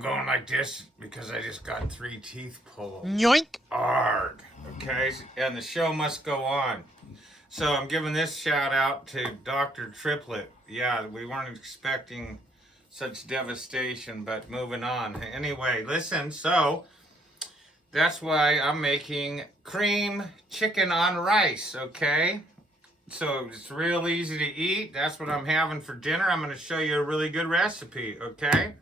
I'm going like this because I just got 3 teeth pulled. Yoink. Arg. Okay, and the show must go on. So I'm giving this shout out to Dr. Triplet. Yeah, we weren't expecting such devastation, but moving on. Anyway, listen, so that's why I'm making cream chicken on rice, okay? So it's real easy to eat. That's what I'm having for dinner. I'm going to show you a really good recipe, okay?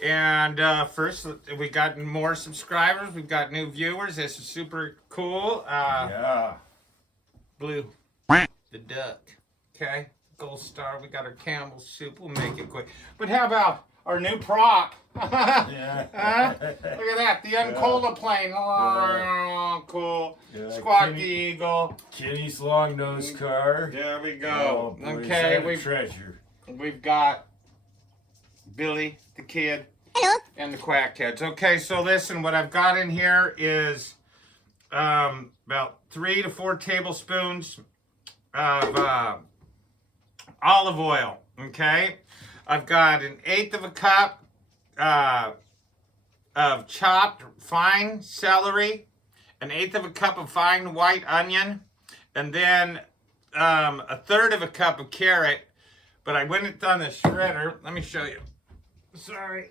And first, we got more subscribers. We've got new viewers. This is super cool. Yeah. Blue, the duck, okay? Gold star. We got our Campbell's soup. We'll make it quick. But how about our new prop? Yeah. Look at that. The Uncola plane. Oh, cool. Yeah, Squawk the Eagle. Kitty's long nose car. There we go. Oh, boy, Okay, is that a treasure. we've got Billy the Kid. Hello. And the Quack Heads. Okay, so listen, what I've got in here is about 3 to 4 tablespoons of olive oil. Okay, I've got 1/8 of a cup of chopped fine celery, 1/8 of a cup of fine white onion, and then 1/3 of a cup of carrot. But I went on the shredder. Let me show you. Sorry.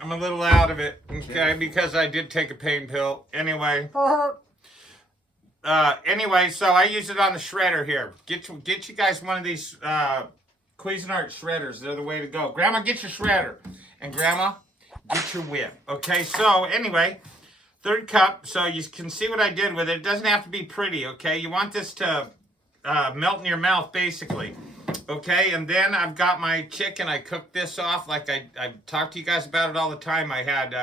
I'm a little out of it, okay, because I did take a pain pill. Anyway. Anyway, so I use it on the shredder here. Get you guys one of these Cuisinart shredders. They're the way to go. Grandma, get your shredder. And Grandma, get your whip. Okay, so anyway, 1/3 cup. So you can see what I did with it. It doesn't have to be pretty, okay? You want this to melt in your mouth, basically. Okay, and then I've got my chicken. I cooked this off like I talk to you guys about it all the time. I had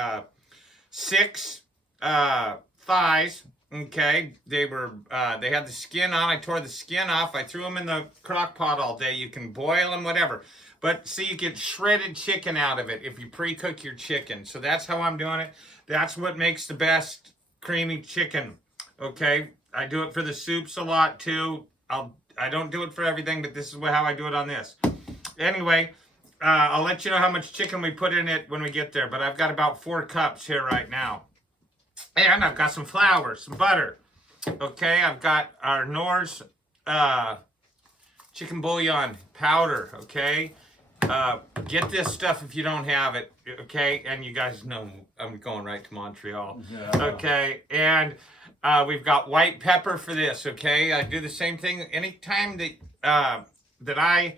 6 thighs. Okay, they had the skin on. I tore the skin off. I threw them in the crock pot all day. You can boil them, whatever. But see, you get shredded chicken out of it if you pre-cook your chicken. So that's how I'm doing it. That's what makes the best creamy chicken. Okay, I do it for the soups a lot too. I don't do it for everything, but this is how I do it on this. Anyway, I'll let you know how much chicken we put in it when we get there. But I've got about 4 cups here right now. And I've got some flour, some butter. Okay, I've got our Knorr's chicken bouillon powder. Okay, get this stuff if you don't have it. Okay, and you guys know I'm going right to Montreal. Yeah. Okay, and we've got white pepper for this. Okay, I do the same thing anytime that I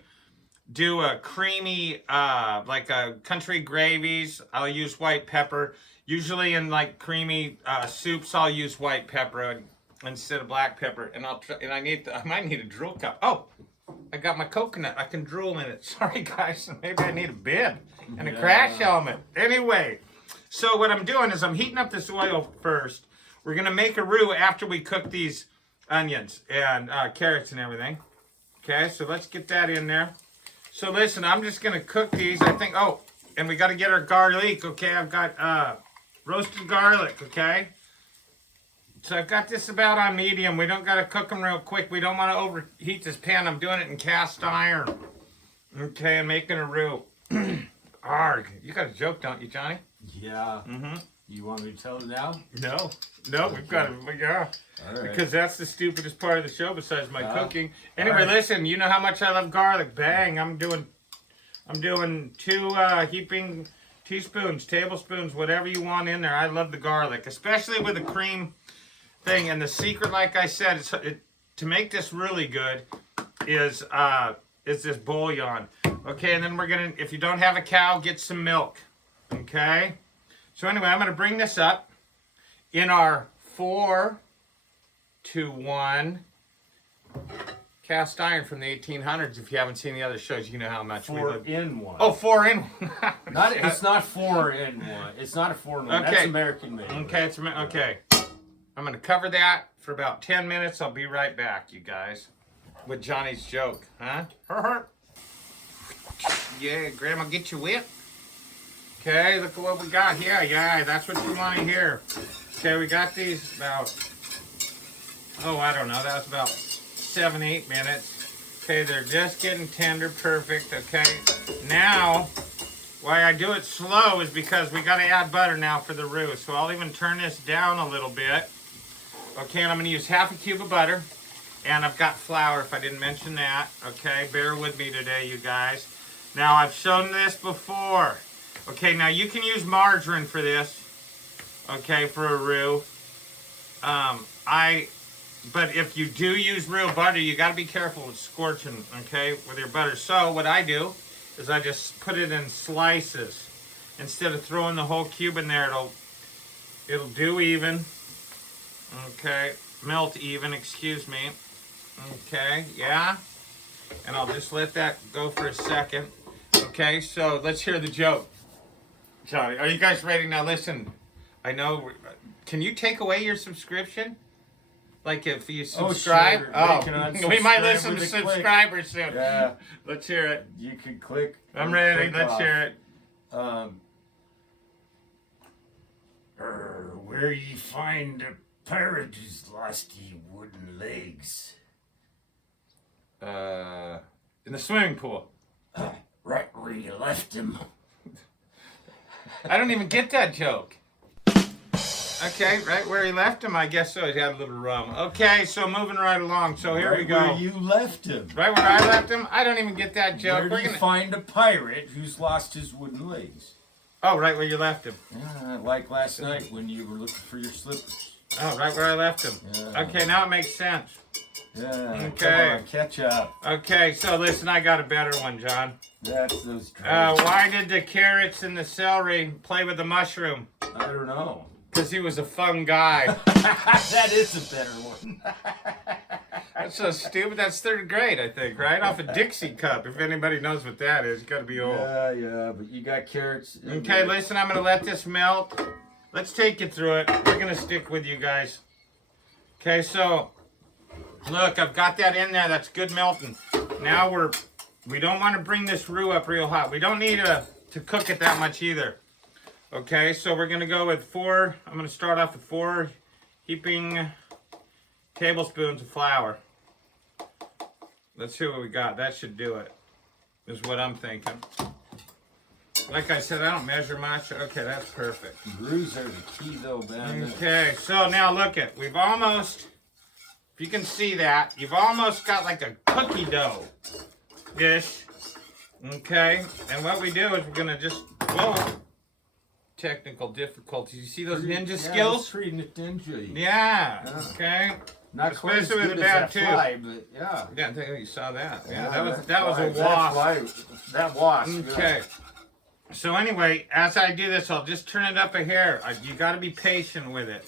do a creamy like a country gravies. I'll use white pepper. Usually in like creamy soups, I'll use white pepper instead of black pepper. And I might need a drool cup. Oh, I got my coconut. I can drool in it. Sorry guys, maybe I need a bib and a crash helmet. Anyway, so what I'm doing is I'm heating up this oil first. We're gonna make a roux after we cook these onions and carrots and everything. Okay, so let's get that in there. So listen, I'm just gonna cook these. I think. Oh, and we got to get our garlic. Okay, I've got roasted garlic, okay? So I've got this about on medium. We don't got to cook them real quick. We don't want to overheat this pan. I'm doing it in cast iron. Okay, I'm making a roux. Arg. You got a joke, don't you, Johnny? Yeah. Mm-hmm. You want me to tell it now? No. No, we've got to, yeah. All right. Because that's the stupidest part of the show besides my cooking. Anyway, right. Listen, you know how much I love garlic. Bang, I'm doing 2 heaping teaspoons, tablespoons, whatever you want in there. I love the garlic, especially with the cream thing. And the secret, like I said, to make this really good is this bouillon. Okay, and then we're gonna, if you don't have a cow, get some milk. Okay. So anyway, I'm gonna bring this up in our 4-to-1 cast iron from the 1800s. If you haven't seen the other shows, you know how much we love. 4-in-1. Oh, 4-in-1. It's not 4-in-1. It's not a 4-in-1. Okay. That's American made. Okay, okay. I'm gonna cover that for about 10 minutes. I'll be right back, you guys, with Johnny's joke, huh? Yeah, Grandma, get your whip. Okay, look at what we got here. Yeah, that's what you want to hear. Okay, we got these about, oh, I don't know, that was about 7-8 minutes. Okay, they're just getting tender, perfect. Okay, now why I do it slow is because we got to add butter now for the roux. So I'll even turn this down a little bit. Okay, and I'm going to use half a cube of butter. And I've got flour, if I didn't mention that. Okay, bear with me today, you guys. Now, I've shown this before. Okay, now you can use margarine for this. Okay, for a roux. But if you do use real butter, you got to be careful with scorching, okay, with your butter. So what I do is I just put it in slices. Instead of throwing the whole cube in there, it'll do even. Okay, melt even, excuse me. Okay, yeah. And I'll just let that go for a second. Okay, so let's hear the joke. Johnny, are you guys ready? Now listen, I know, can you take away your subscription? Like if you subscribe? We might lose some subscribers soon. Yeah. Let's hear it. You can click. I'm ready. Let's hear it. Where ye find a pirate who's lost ye wooden legs? In the swimming pool. Right where you left him. I don't even get that joke. Okay, right where he left him, I guess so. He had a little rum. Okay, so moving right along. So here we go. Right where you left him. Right where I left him? I don't even get that joke. Where do you find a pirate who's lost his wooden legs? Oh, right where you left him. Yeah, like last night when you were looking for your slippers. Oh, right where I left him. Yeah. Okay, now it makes sense. Yeah. Okay. Come on, catch up. Okay, so listen, I got a better one, John. That's those crazy. Why did the carrots and the celery play with the mushroom? I don't know. Because he was a fun guy. That is a better one. That's so stupid. That's third grade, I think, right? Off a Dixie cup. If anybody knows what that is, got to be old. Yeah, but you got carrots. Okay, listen, I'm going to let this melt. Let's take you through it. We're going to stick with you guys. Okay, so, look, I've got that in there. That's good melting. Now we don't want to bring this roux up real hot. We don't need to cook it that much either. Okay, so we're going to go with I'm going to start off with 4 heaping tablespoons of flour. Let's see what we got. That should do it, is what I'm thinking. Like I said, I don't measure much. Okay, that's perfect. Roux are the key, though, man. Okay, so now look at, we've almost, if you can see that, you've almost got like a cookie dough dish. Okay, and what we do is we're going to just, whoa, technical difficulties. You see those ninja skills? Pretty ninja. Yeah, okay. Not quite as Especially good with as a that tube. fly, but yeah. Yeah, I think you saw that. Yeah, Yeah, that was a wasp. That wasp. Okay. So anyway, as I do this, I'll just turn it up a hair. You got to be patient with it.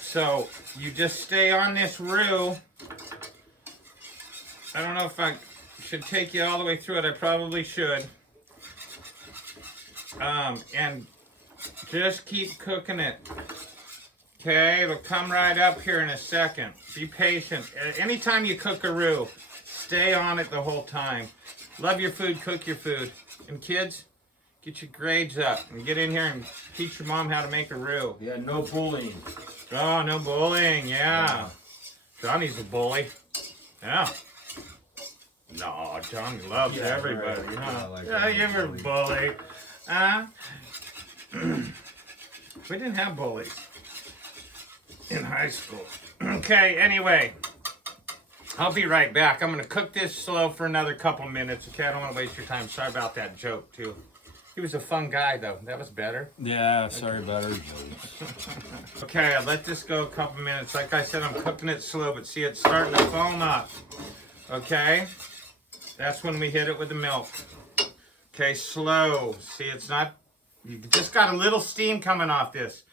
So you just stay on this roux. I don't know if I should take you all the way through it. I probably should. And just keep cooking it. Okay, it'll come right up here in a second. Be patient. Anytime you cook a roux, stay on it the whole time. Love your food, cook your food. And kids, get your grades up and get in here and teach your mom how to make a roux. Yeah, no bullying. Oh, no bullying, yeah. Johnny's a bully. Yeah. No, Johnny loves everybody, right. huh? Like Yeah, you're a bully. We didn't have bullies in high school. Okay, anyway, I'll be right back. I'm going to cook this slow for another couple minutes. Okay, I don't want to waste your time. Sorry about that joke, too. He was a fun guy, though. That was better. Yeah, sorry about her. Okay, I let this go a couple minutes. Like I said, I'm cooking it slow, but see, it's starting to foam up. Okay? That's when we hit it with the milk. Okay, slow. See, it's not, you just got a little steam coming off this.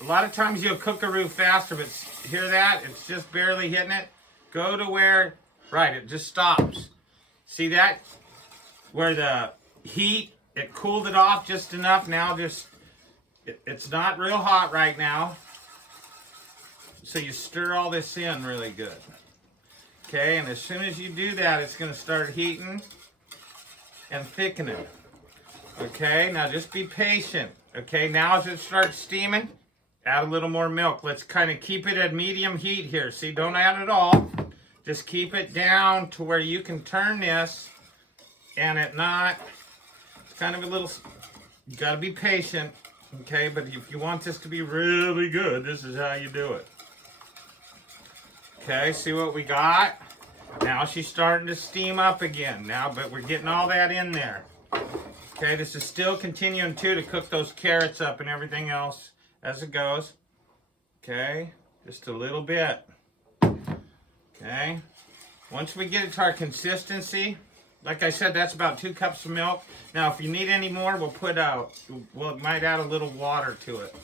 A lot of times you'll cook a roux faster, but hear that? It's just barely hitting it. Go to where, right, it just stops. See that? Where the heat, it cooled it off just enough. Now just, it's not real hot right now. So you stir all this in really good. Okay, and as soon as you do that, it's going to start heating and thickening. Okay, now just be patient. Okay, now as it starts steaming, add a little more milk. Let's kind of keep it at medium heat here. See, don't add it all. Just keep it down to where you can turn this and it not kind of a little, you got to be patient, okay? But if you want this to be really good, this is how you do it. Okay, see what we got? Now she's starting to steam up again now, but we're getting all that in there. Okay, this is still continuing too to cook those carrots up and everything else as it goes. Okay, just a little bit. Okay, once we get it to our consistency, like I said, that's about 2 cups of milk. Now, if you need any more, we might add a little water to it.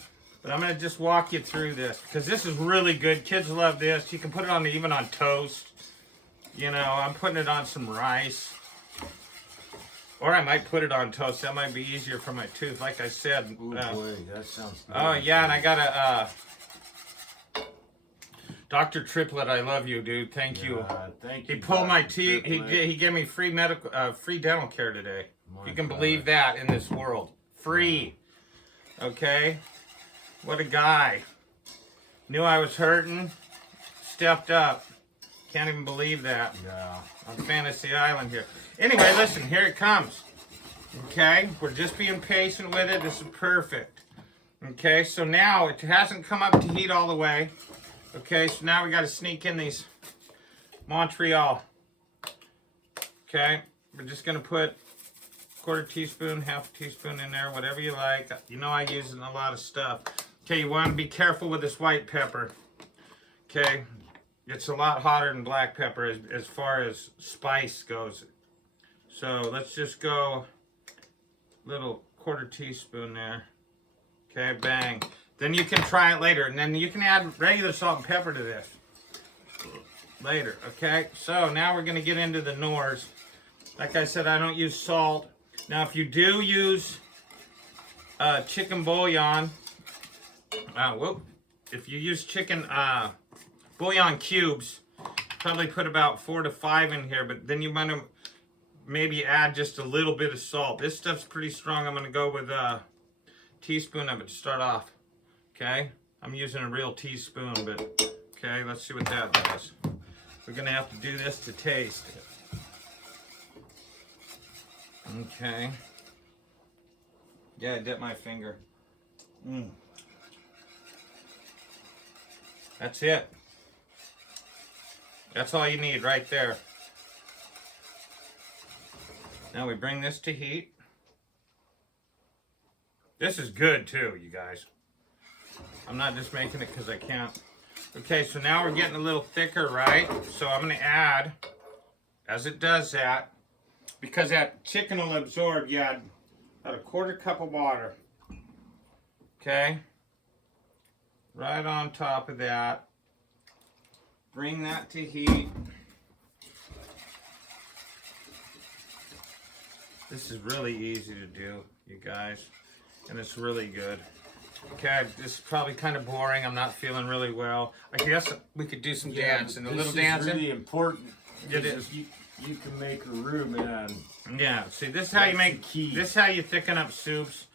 But I'm gonna just walk you through this because this is really good. Kids love this. You can put it on even on toast. You know, I'm putting it on some rice. Or I might put it on toast. That might be easier for my tooth. Like I said. Oh boy, that sounds good. Oh yeah, and I got a Dr. Triplet, I love you, dude. Thank you. Thank you. He pulled my teeth. Triplet. He gave me free dental care today. My You can God. believe that in this world. Free. Okay? What a guy. Knew I was hurting. Stepped up. Can't even believe that. Yeah. On Fantasy Island here. Anyway, listen, here it comes. Okay? We're just being patient with it. This is perfect. Okay, so now it hasn't come up to heat all the way. Okay, so now we got to sneak in these Montreal. Okay, we're just going to put 1/4 teaspoon, 1/2 teaspoon in there, whatever you like. You know I use a lot of stuff. Okay, you want to be careful with this white pepper. Okay, it's a lot hotter than black pepper as far as spice goes. So let's just go little 1/4 teaspoon there. Okay, bang. Then you can try it later, and then you can add regular salt and pepper to this later, okay? So now we're going to get into the Knorrs. Like I said, I don't use salt. Now, if you do use chicken bouillon, if you use chicken bouillon cubes, probably put about 4 to 5 in here, but then you want to maybe add just a little bit of salt. This stuff's pretty strong. I'm going to go with a teaspoon of it to start off. Okay, I'm using a real teaspoon, but okay, let's see what that does. We're gonna have to do this to taste it. Okay. Yeah, I dipped my finger. That's it. That's all you need right there. Now we bring this to heat. This is good too, you guys. I'm not just making it because I can't. Okay, so now we're getting a little thicker, right? So I'm going to add, as it does that, because that chicken will absorb, you add about 1/4 cup of water. Okay? Right on top of that. Bring that to heat. This is really easy to do, you guys. And it's really good. Okay, this is probably kind of boring. I'm not feeling really well. I guess we could do some dancing. A little dancing. This is really important. It is. You can make a roux, man. Yeah, see, this is how you make, key. this is how you thicken up soups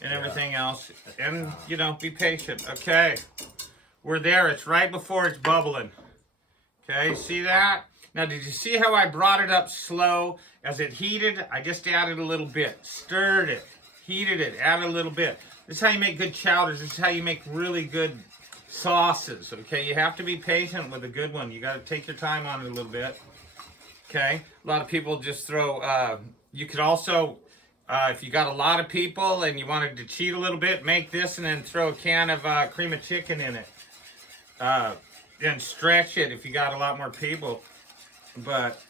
and everything else. And, you know, be patient. Okay, we're there. It's right before it's bubbling. Okay, see that? Now, did you see how I brought it up slow? As it heated, I just added a little bit. Stirred it. Heated it. Added a little bit. This is how you make good chowders. This is how you make really good sauces. Okay, you have to be patient with a good one. You got to take your time on it a little bit. Okay, a lot of people just throw, you could also, if you got a lot of people and you wanted to cheat a little bit, make this and then throw a can of cream of chicken in it. And stretch it if you got a lot more people. But,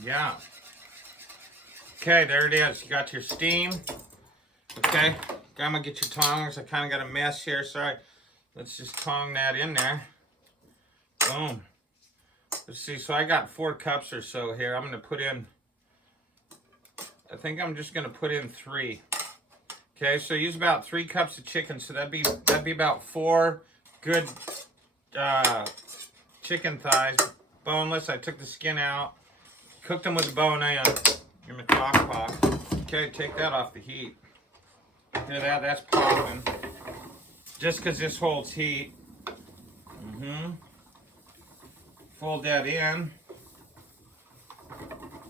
yeah. Okay, there it is. You got your steam. Okay, Grandma, get your tongs. I kind of got a mess here, sorry. Let's just tong that in there. Boom. Let's see, so I got 4 cups or so here. I'm going to put in, I think I'm just going to put in 3. Okay, so use about 3 cups of chicken. So that'd be about 4 good chicken thighs, boneless. I took the skin out, cooked them with the bone in my crock pot. Okay, take that off the heat. Hear that? That's popping. Just because this holds heat. Fold that in.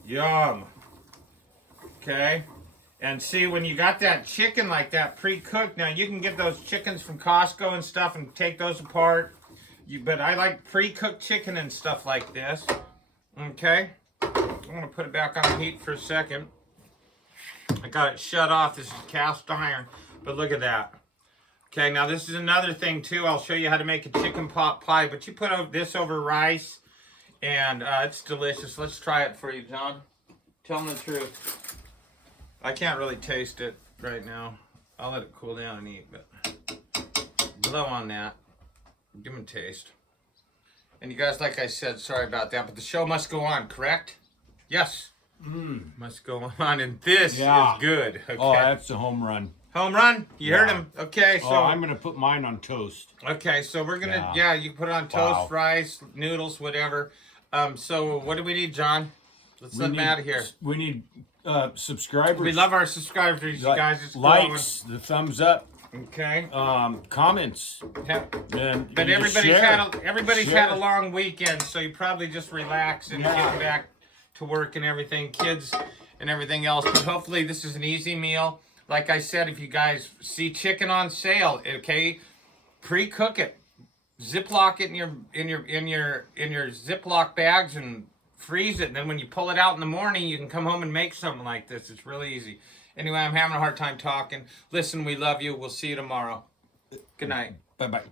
Yum. Okay. And see, when you got that chicken like that pre-cooked, now you can get those chickens from Costco and stuff and take those apart. But I like pre-cooked chicken and stuff like this. Okay, I'm gonna put it back on the heat for a second. I got it shut off. This is cast iron, but look at that. Okay, now this is another thing too. I'll show you how to make a chicken pot pie, but you put this over rice, and it's delicious. Let's try it for you, John. Tell them the truth. I can't really taste it right now. I'll let it cool down and eat, but blow on that. Give them a taste. And you guys, like I said, sorry about that, but the show must go on, correct? Yes. Must go on, and this is good. Okay. Oh, that's a home run. Home run? You heard him. Okay, so I'm gonna put mine on toast. Okay, so we're gonna you can put it on toast, Wow. fries, noodles, whatever. So what do we need, John? Let's let them out of here. We need subscribers. We love our subscribers, you guys. It's likes, the thumbs up, growing. Okay. comments. Yep. And But just everybody's share. had a long weekend, so you probably just relax and get back to work and everything, kids and everything else. But hopefully this is an easy meal. Like I said, if you guys see chicken on sale, okay, pre-cook it, Ziploc it in your Ziploc bags and freeze it. And then when you pull it out in the morning, you can come home and make something like this. It's really easy. Anyway, I'm having a hard time talking. Listen, we love you. We'll see you tomorrow. Good night. Bye-bye.